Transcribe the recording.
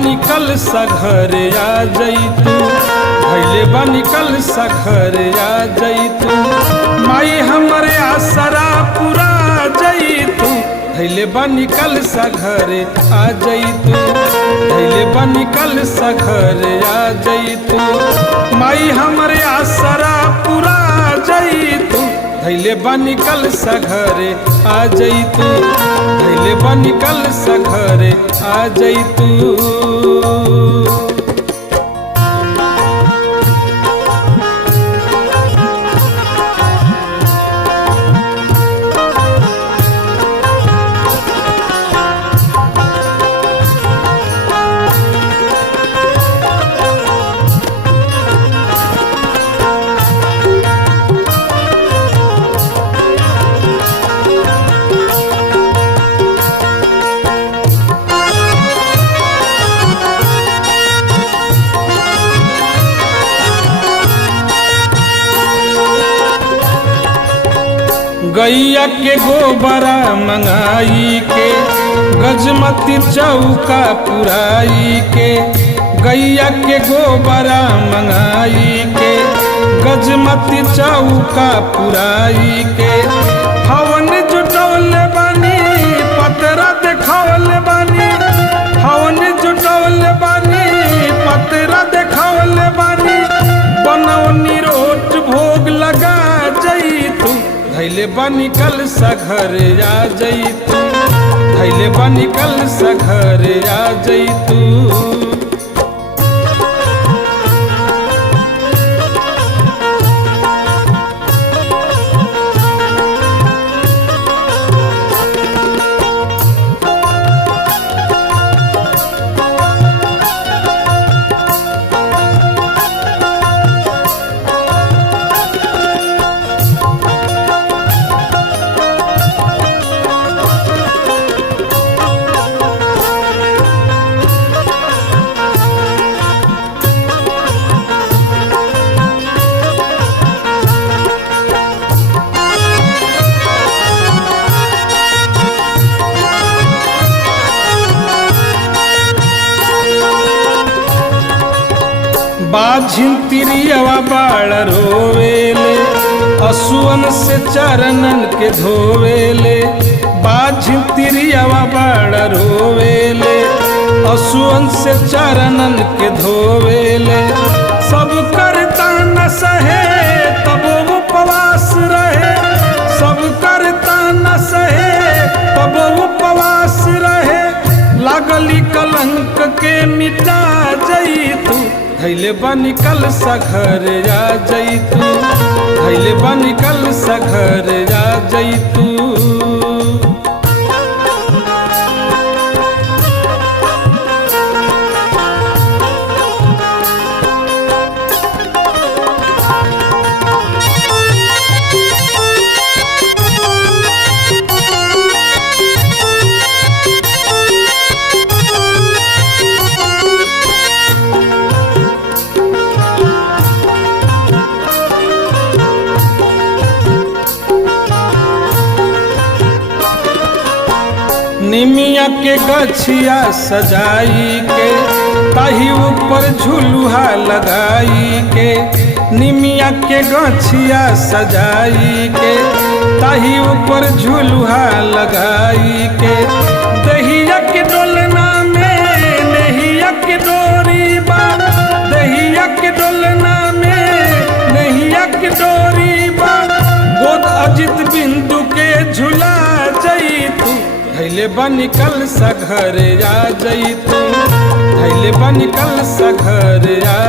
बानी कल सघर आ जैतू, धैले बानी कल सघर आ जैतू, माई हमरे आसरा पूरा जैतू, धैले बानी कल सघर आ जैतू, धैले बानी कल सघर आ जैतू, माई हमरे आसरा पूरा जैतू, धैले बानी कल सघर आ जैतू, धैले बानी कल सघर आ जैतू। गैया के गोबरा मंगाई के, गजमती चौका पुराई के, गैया के गोबरा मंगाई के, गजमती चौका पुराई के, हवन जुटौले बानी पतरा देखौले बानी, हवन जुटौले बानी पतरा देखौले बानी, बनौनी रोट भोग लगा जैतू, धैले बानी कल सघर आ जैतू, धैले बानी कल सघर आ जैतू। बाझिन तिरियवा बाड़ रोवेले, असुअन से चरणन के धोवेले, बाझिन तिरियवा बाड़ रोवेले, असुअन से चरणन के धोवेले, सब करता न सहे तब उपवास रहे, सब करता न सहे तब उपवास रहे, लागली कलंक के मिटा जैतू, धैले बानी कल सघर आ जैतू, धैले बानी कल सघर आ जैतू। निमिया के गछिया सजाई के, ताही ऊपर झुलुहा लगाई के, निमिया के गछिया सजाई के, ताही ऊपर झुलुहा लगाई के, दहिया के डोलना में नहिया के डोरी बा, दहिया के डोलना में नहिया के डोरी बा, गोद अजित बिंदु के झुला जैतू, धैले बानी कल सघर आ जैतू, धैले बानी कल सघर आ